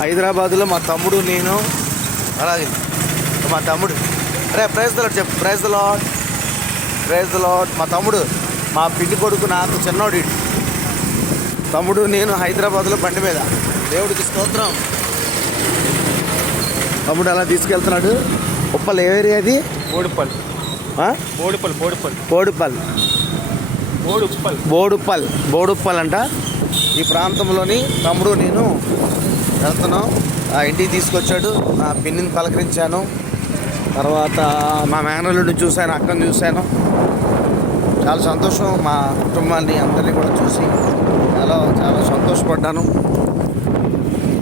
హైదరాబాద్లో మా తమ్ముడు నేను అలాగే. మా తమ్ముడు. అరే ప్రైజ్ లాడ్ చెప్పు. ప్రైజ్ లాడ్ ప్రైజ్ లాడ్ మా తమ్ముడు మా పిండి కొడుకు నాకు చిన్నోడు. తమ్ముడు నేను హైదరాబాద్లో బండి మీద. దేవుడికి స్తోత్రం. తమ్ముడు అలా తీసుకెళ్తున్నాడు. ఉప్పల్ ఏ ఏరియా అది బోడుపల్? బోడుపల్ బోడుపల్. బోడుపల్. బోడుప్పల్. బోడుప్పల్ బోడుప్పల్ అంట. ఈ ప్రాంతంలోని తమ్ముడు నేను వెళ్తున్నాం. ఆ ఇంటికి తీసుకొచ్చాడు. నా పిన్నిని పలకరించాను. తర్వాత మా మేనల్లుడిని చూశాను అక్కని చూశాను. చాలా సంతోషం మా కుటుంబాన్ని అందరినీ కూడా చూసి చాలా చాలా సంతోషపడ్డాను.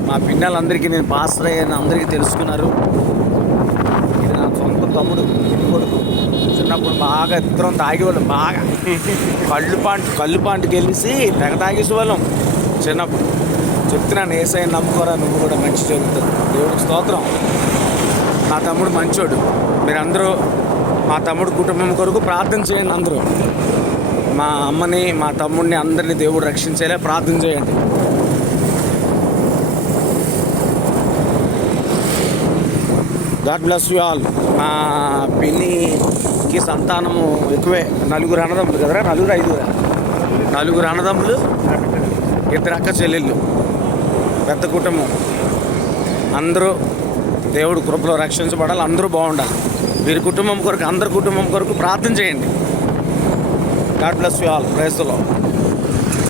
మా పిన్నలందరికీ నేను పాస్టర్ అయ్యాను అందరికీ తెలుసుకున్నారు. ఇది నా సొంత తమ్ముడు పిన్ని కొడుకు. చిన్నప్పుడు బాగా ఇద్దరం తాగేవాళ్ళం బాగా. కళ్ళు పాంట్ కళ్ళు పాంటుకి వెళ్ళేసి తెగ తాగేసేవాళ్ళం. చిన్నప్పుడు. చెప్తున్నాను ఏసఐ నమ్ముకోరా నువ్వు కూడా మంచి చెబుతావు దేవుడికి స్తోత్రం. మా తమ్ముడు మంచోడు. మీరందరూ మా తమ్ముడు కుటుంబం కొరకు ప్రార్థన చేయండి అందరూ. మా అమ్మని మా తమ్ముడిని అందరినీ దేవుడు రక్షించేలా ప్రార్థన చేయండి. God bless you all. మా పిన్నికి సంతానము ఎక్కువే. నలుగురు అన్నదమ్ములు కదరా? నలుగురు ఐదుగురా? నలుగురు అన్నదమ్ములు. ఇద్దరు అక్క చెల్లెళ్ళు పెద్ద కుటుంబం. అందరూ దేవుడు కృపలో రక్షించబడాలి అందరూ బాగుండాలి. వీరి కుటుంబం కొరకు అందరి కుటుంబం కొరకు ప్రార్థన చేయండి. గాడ్ బ్లెస్ యూ ఆల్ ప్రైజ్లో